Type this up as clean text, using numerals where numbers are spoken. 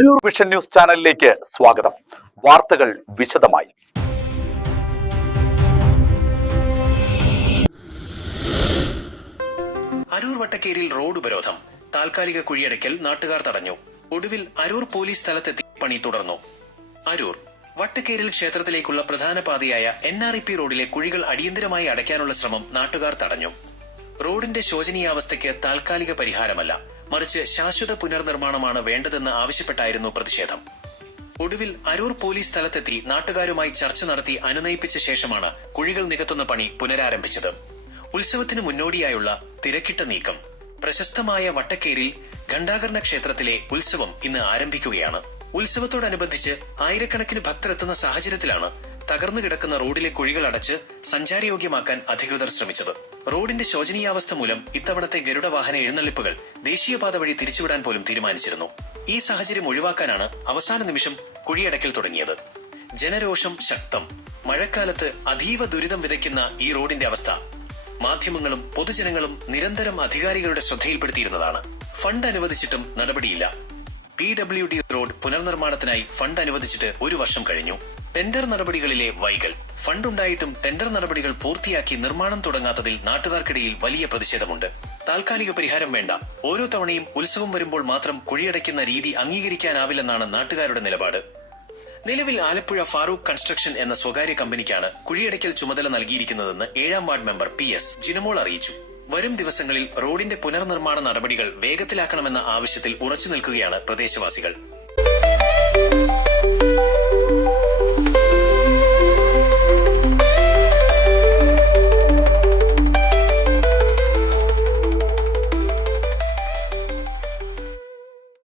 Aroor vision news ചാനലിലേക്ക് സ്വാഗതം. വാർത്തകൾ വിശദമായി. അരൂർ വട്ടക്കേരിയിൽ റോഡ് ഉപരോധം, താൽക്കാലിക കുഴിയടയ്ക്കൽ നാട്ടുകാർ തടഞ്ഞു. ഒടുവിൽ അരൂർ പോലീസ് സ്ഥലത്തെത്തി പണി തുടർന്നു. അരൂർ വട്ടക്കേരിൽ ക്ഷേത്രത്തിലേക്കുള്ള പ്രധാന പാതയായ NREP റോഡിലെ കുഴികൾ അടിയന്തരമായി അടയ്ക്കാനുള്ള ശ്രമം നാട്ടുകാർ തടഞ്ഞു. റോഡിന്റെ ശോചനീയാവസ്ഥയ്ക്ക് താൽക്കാലിക പരിഹാരമല്ല, മറിച്ച് ശാശ്വത പുനർനിർമ്മാണമാണ് വേണ്ടതെന്ന് ആവശ്യപ്പെട്ടായിരുന്നു പ്രതിഷേധം. ഒടുവിൽ അരൂർ പോലീസ് സ്ഥലത്തെത്തി നാട്ടുകാരുമായി ചർച്ച നടത്തി അനുനയിപ്പിച്ച ശേഷമാണ് കുഴികൾ നികത്തുന്ന പണി പുനരാരംഭിച്ചത്. ഉത്സവത്തിന് മുന്നോടിയായുള്ള തിരക്കിട്ട നീക്കം. പ്രശസ്തമായ വട്ടക്കേരിൽ ഘണ്ടാകർണ ക്ഷേത്രത്തിലെ ഉത്സവം ഇന്ന് ആരംഭിക്കുകയാണ്. ഉത്സവത്തോടനുബന്ധിച്ച് ആയിരക്കണക്കിന് ഭക്തർ എത്തുന്ന സാഹചര്യത്തിലാണ് തകർന്നു കിടക്കുന്ന റോഡിലെ കുഴികൾ അടച്ച് സഞ്ചാരയോഗ്യമാക്കാൻ അധികൃതർ ശ്രമിച്ചത്. റോഡിന്റെ ശോചനീയാവസ്ഥ മൂലം ഇത്തവണത്തെ ഗരുഡ വാഹന എഴുന്നള്ളിപ്പുകൾ ദേശീയപാത വഴി തിരിച്ചുവിടാൻ പോലും തീരുമാനിച്ചിരുന്നു. ഈ സാഹചര്യം ഒഴിവാക്കാനാണ് അവസാന നിമിഷം കുഴിയടയ്ക്കൽ തുടങ്ങിയത്. ജനരോഷം ശക്തം. മഴക്കാലത്ത് അതീവ ദുരിതം വിതയ്ക്കുന്ന ഈ റോഡിന്റെ അവസ്ഥ മാധ്യമങ്ങളും പൊതുജനങ്ങളും നിരന്തരം അധികാരികളുടെ ശ്രദ്ധയിൽപ്പെടുത്തിയിരുന്നതാണ്. ഫണ്ട് അനുവദിച്ചിട്ടും നടപടിയില്ല. PWD റോഡ് പുനർനിർമ്മാണത്തിനായി ഫണ്ട് അനുവദിച്ചിട്ട് 1 വർഷം കഴിഞ്ഞു. ടെൻഡർ നടപടികളിലെ വൈകൽ. ഫണ്ടുണ്ടായിട്ടും ടെൻഡർ നടപടികൾ പൂർത്തിയാക്കി നിർമ്മാണം തുടങ്ങാത്തതിൽ നാട്ടുകാർക്കിടയിൽ വലിയ പ്രതിഷേധമുണ്ട്. താൽക്കാലിക പരിഹാരം വേണ്ട, ഓരോ തവണയും ഉത്സവം വരുമ്പോൾ മാത്രം കുഴിയടയ്ക്കുന്ന രീതി അംഗീകരിക്കാനാവില്ലെന്നാണ് നാട്ടുകാരുടെ നിലപാട്. നിലവിൽ ആലപ്പുഴ ഫാറൂഖ് കൺസ്ട്രക്ഷൻ എന്ന സ്വകാര്യ കമ്പനിക്കാണ് കുഴിയടയ്ക്കൽ ചുമതല നൽകിയിരിക്കുന്നതെന്ന് 7ാം വാർഡ് മെമ്പർ PS ജിനമോൾ അറിയിച്ചു. വരും ദിവസങ്ങളിൽ റോഡിന്റെ പുനർനിർമ്മാണ നടപടികൾ വേഗത്തിലാക്കണമെന്ന ആവശ്യത്തിൽ ഉറച്ചു നിൽക്കുകയാണ് പ്രദേശവാസികൾ.